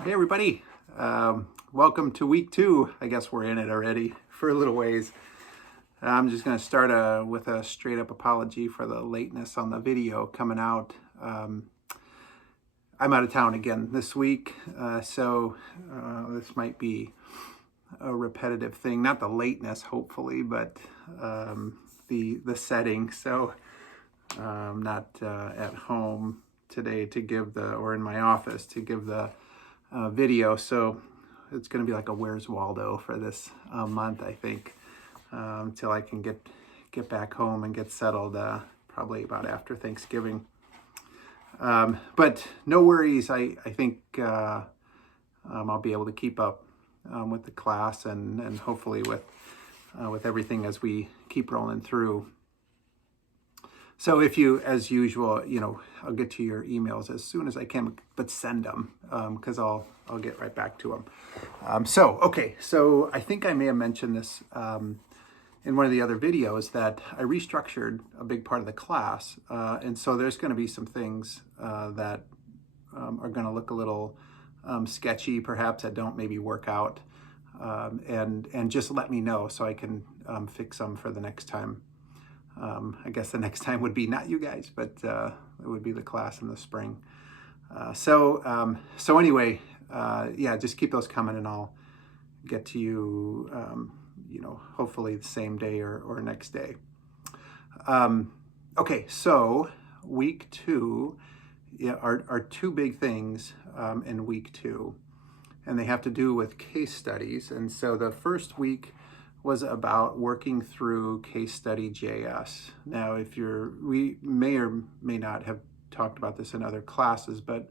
Hey everybody, welcome to week 2. I guess we're in it already for a little ways. I'm just going to start with a straight up apology for the lateness on the video coming out. I'm out of town again this week, so this might be a repetitive thing. Not the lateness, hopefully, but the setting. So I'm not at home today to give or in my office to give the video, so it's going to be like a Where's Waldo for this month, I think, until I can get back home and get settled, probably about after Thanksgiving. But no worries. I think I'll be able to keep up with the class and hopefully with everything as we keep rolling through. So if you, as usual, I'll get to your emails as soon as I can, but send them because I'll get right back to them. So I think I may have mentioned this in one of the other videos that I restructured a big part of the class. And so there's going to be some things that are going to look a little sketchy, perhaps, that don't maybe work out. And just let me know so I can fix them for the next time. I guess the next time would be not you guys, but it would be the class in the spring. So anyway, just keep those coming and I'll get to you, hopefully the same day or next day. Okay, so week 2 are two big things in week 2, and they have to do with case studies. And so the first week was about working through case study JS. Now, we may or may not have talked about this in other classes, but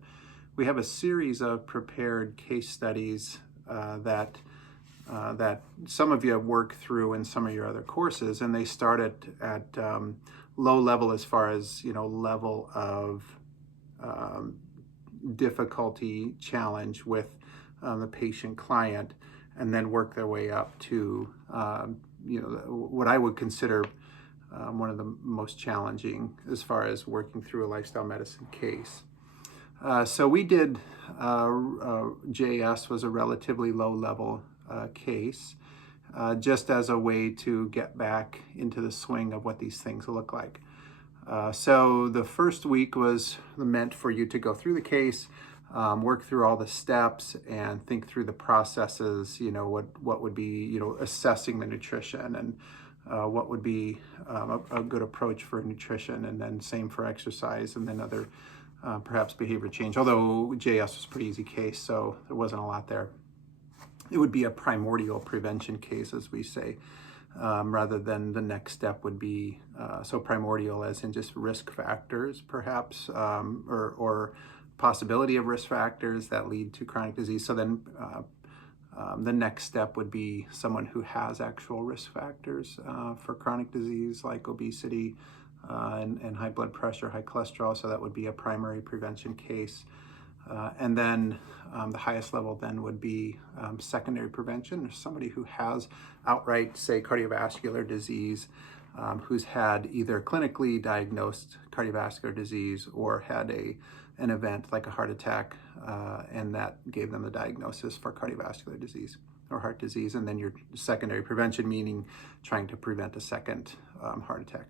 we have a series of prepared case studies that some of you have worked through in some of your other courses, and they start at low level as far as level of difficulty challenge with the patient client, and then work their way up to what I would consider one of the most challenging as far as working through a lifestyle medicine case. So we did JS was a relatively low level case, just as a way to get back into the swing of what these things look like. So the first week was meant for you to go through the case, work through all the steps and think through the processes, what would be, assessing the nutrition and what would be a good approach for nutrition, and then same for exercise, and then other perhaps behavior change. Although JS was a pretty easy case, so there wasn't a lot there. It would be a primordial prevention case, as we say, rather than the next step would be, so primordial as in just risk factors, perhaps, or possibility of risk factors that lead to chronic disease. So then the next step would be someone who has actual risk factors for chronic disease like obesity and high blood pressure, high cholesterol. So that would be a primary prevention case. And then the highest level then would be secondary prevention. There's somebody who has outright, say, cardiovascular disease, who's had either clinically diagnosed cardiovascular disease or had an event like a heart attack, and that gave them the diagnosis for cardiovascular disease or heart disease. And then your secondary prevention, meaning trying to prevent a second heart attack.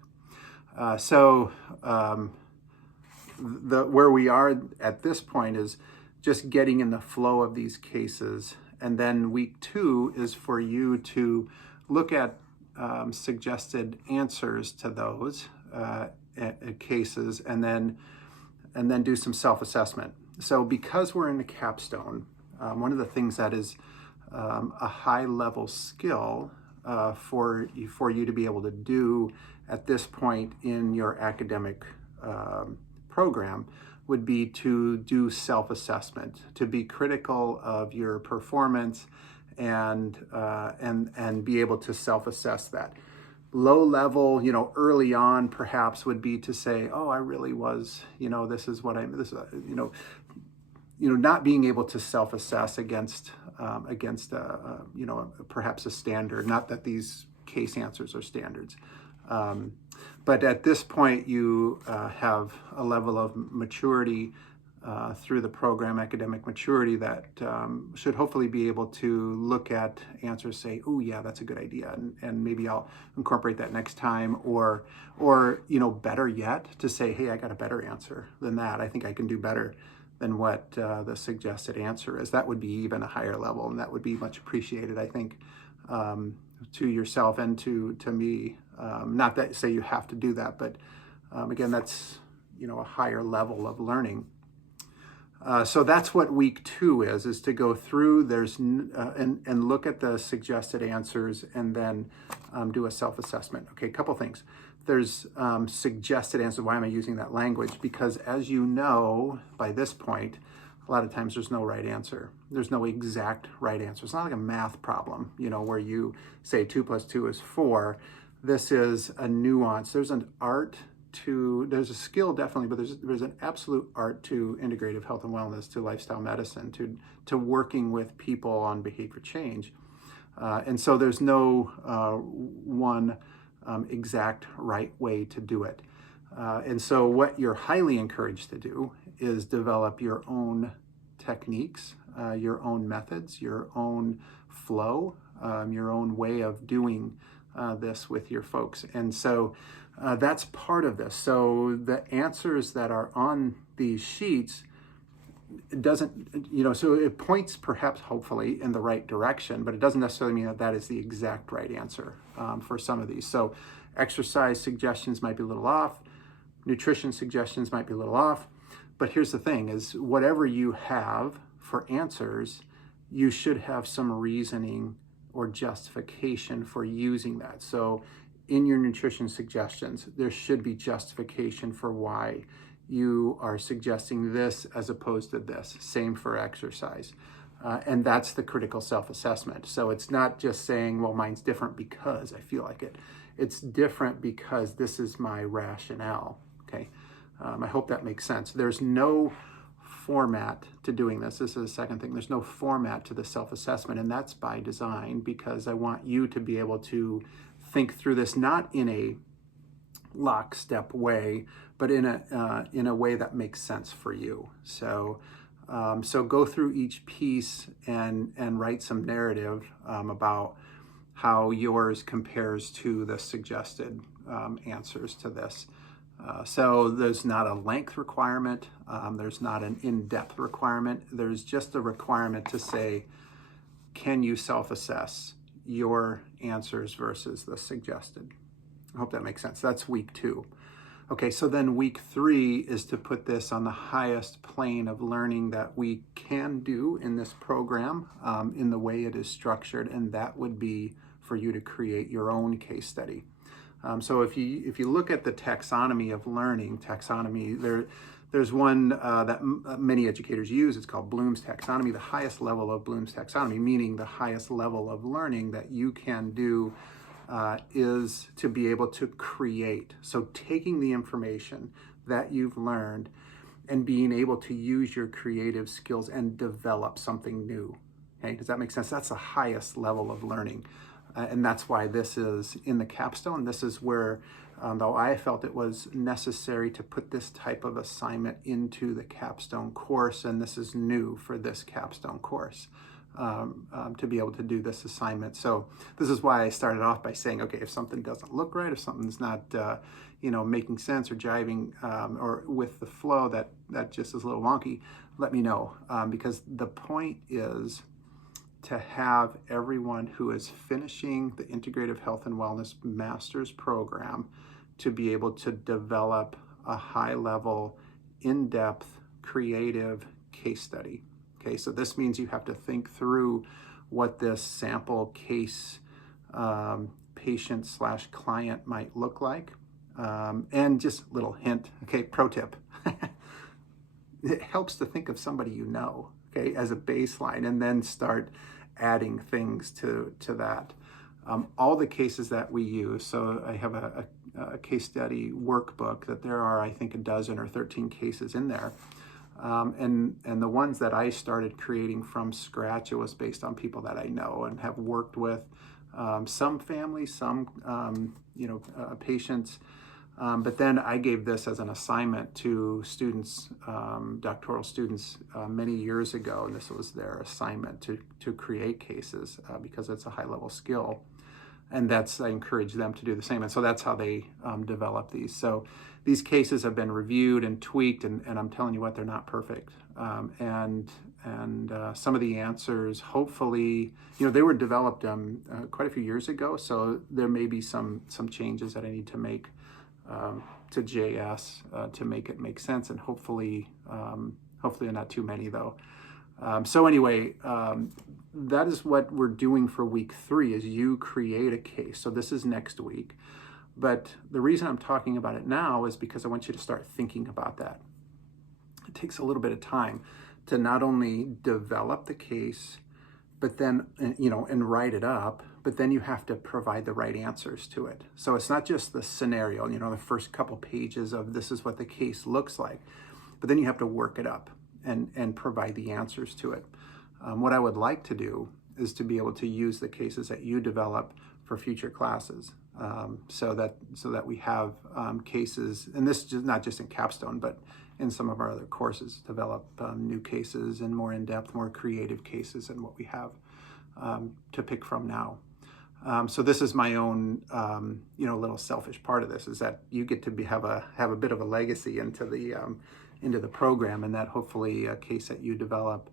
Where we are at this point is just getting in the flow of these cases. And then week 2 is for you to look at suggested answers to those cases, and then do some self-assessment. So because we're in the Capstone, one of the things that is a high-level skill for you to be able to do at this point in your academic program would be to do self-assessment, to be critical of your performance and be able to self-assess that. Low level, early on perhaps would be to say, oh, I really was, not being able to self-assess against perhaps a standard. Not that these case answers are standards. But at this point, you have a level of maturity through the program Academic Maturity that should hopefully be able to look at answers, say, oh yeah, that's a good idea, and maybe I'll incorporate that next time, or better yet, to say, hey, I got a better answer than that. I think I can do better than what the suggested answer is. That would be even a higher level, and that would be much appreciated, I think, to yourself and to me. Not that say you have to do that, but again, that's a higher level of learning. So that's what week 2 is to go through and look at the suggested answers, and then do a self-assessment. Okay, a couple things. There's suggested answers. Why am I using that language? Because as you know, by this point, a lot of times there's no right answer. There's no exact right answer. It's not like a math problem, where you say 2 + 2 is 4. This is a nuance. There's an art there's a skill definitely, but there's an absolute art to integrative health and wellness, to lifestyle medicine, to working with people on behavior change. And so there's no one exact right way to do it. And so what you're highly encouraged to do is develop your own techniques, your own methods, your own flow, your own way of doing this with your folks. And so that's part of this. So the answers that are on these sheets, it doesn't, so it points perhaps hopefully in the right direction, but it doesn't necessarily mean that that is the exact right answer for some of these. So exercise suggestions might be a little off. Nutrition suggestions might be a little off. But here's the thing is, whatever you have for answers, you should have some reasoning or justification for using that. So in your nutrition suggestions, there should be justification for why you are suggesting this as opposed to this. Same for exercise. And that's the critical self-assessment. So it's not just saying, well, mine's different because I feel like it. It's different because this is my rationale, okay? I hope that makes sense. There's no format to doing this. This is the second thing. There's no format to the self-assessment, and that's by design, because I want you to be able to think through this, not in a lockstep way, but in a way that makes sense for you. So go through each piece and write some narrative about how yours compares to the suggested answers to this. So there's not a length requirement. There's not an in-depth requirement. There's just a requirement to say, can you self-assess your answers versus the suggested? I hope that makes sense. That's week 2. Okay, so then week 3 is to put this on the highest plane of learning that we can do in this program, in the way it is structured, and that would be for you to create your own case study. So if you look at the taxonomy of learning, there's one that many educators use. It's called Bloom's taxonomy. The highest level of Bloom's taxonomy, meaning the highest level of learning that you can do, is to be able to create. So taking the information that you've learned and being able to use your creative skills and develop something new. Okay, does that make sense? That's the highest level of learning. And that's why this is in the Capstone. This is where, though I felt it was necessary to put this type of assignment into the Capstone course, and this is new for this Capstone course, to be able to do this assignment. So this is why I started off by saying, okay, if something doesn't look right, if something's not, making sense or jiving or with the flow that just is a little wonky, let me know, because the point is to have everyone who is finishing the Integrative Health and Wellness Master's Program to be able to develop a high-level, in-depth, creative case study. Okay, so this means you have to think through what this sample case patient/client might look like. And just a little hint, okay, pro tip. It helps to think of somebody you know, okay, as a baseline, and then start adding things to that. All the cases that we use, so I have a case study workbook that there are, I think, 12 or 13 cases in there. And the ones that I started creating from scratch, it was based on people that I know and have worked with, some families, some patients, But then I gave this as an assignment to students, doctoral students, many years ago, and this was their assignment to create cases because it's a high-level skill. And I encourage them to do the same. And so that's how they develop these. So these cases have been reviewed and tweaked, and I'm telling you what, they're not perfect. And some of the answers, hopefully, they were developed quite a few years ago, so there may be some changes that I need to make to JS to make it make sense, and hopefully not too many though. So anyway, that is what we're doing for week 3, is you create a case. So this is next week. But the reason I'm talking about it now is because I want you to start thinking about that. It takes a little bit of time to not only develop the case, but then, and write it up, but then you have to provide the right answers to it. So it's not just the scenario, the first couple pages of this is what the case looks like, but then you have to work it up and provide the answers to it. What I would like to do is to be able to use the cases that you develop for future classes, so that we have cases, and this is not just in Capstone, but in some of our other courses, develop new cases and more in-depth, more creative cases than what we have to pick from now. So this is my own, little selfish part of this, is that you get to have a bit of a legacy into the program, and that hopefully a case that you develop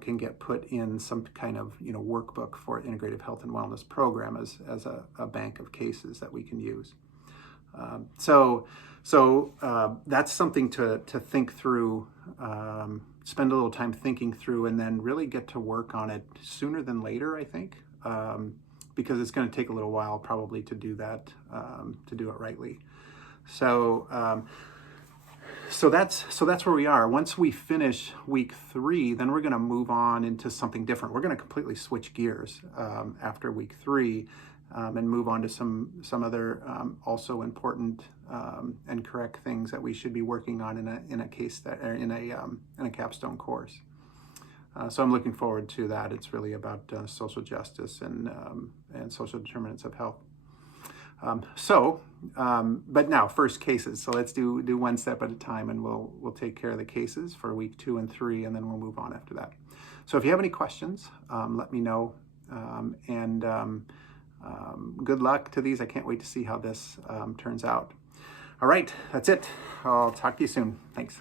can get put in some kind of workbook for integrative health and wellness program as a bank of cases that we can use. So that's something to think through, spend a little time thinking through, and then really get to work on it sooner than later, I think, because it's going to take a little while probably to do that, to do it rightly. So that's where we are. Once we finish week 3, then we're going to move on into something different. We're going to completely switch gears after week 3 and move on to some other also important and correct things that we should be working on in a case that in a Capstone course. So I'm looking forward to that. It's really about social justice and social determinants of health. But now first cases. So let's do one step at a time, and we'll take care of the cases for week 2 and 3, and then we'll move on after that. So if you have any questions, let me know, and good luck to these. I can't wait to see how this turns out. All right, that's it. I'll talk to you soon. Thanks.